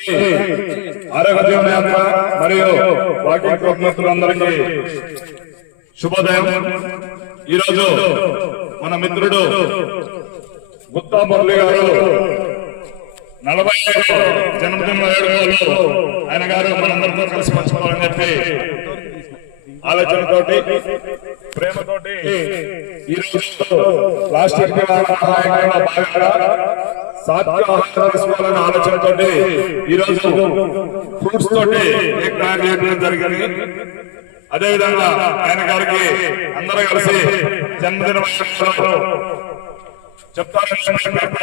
ఆరోగ్య జీవనయాత్ర మరియు వాకింగ్ ప్రోగ్రాములందరికీ శుభోదయం. ఈరోజు మన మిత్రుడు గుత్తా మురళి గారు 45వ జన్మదిన వేడుకలు ఆయన గారు మనందరితో కలిసి పంచుకోవాలని చెప్పి ఆలోచనతోటి ప్రేమతోటి ఈరోజు ప్లాస్టిక్ భాగంగా సాత్విక ఆహారం తీసుకోవాలనే ఆలోచనతోటి ఈరోజు ఫ్రూట్స్ తోటి కేక్ తయారు చేయడం జరిగింది. అదేవిధంగా ఆయన గారికి అందరూ కలిసి జన్మదిన వేడుకలు చెప్తారని మురళి గారు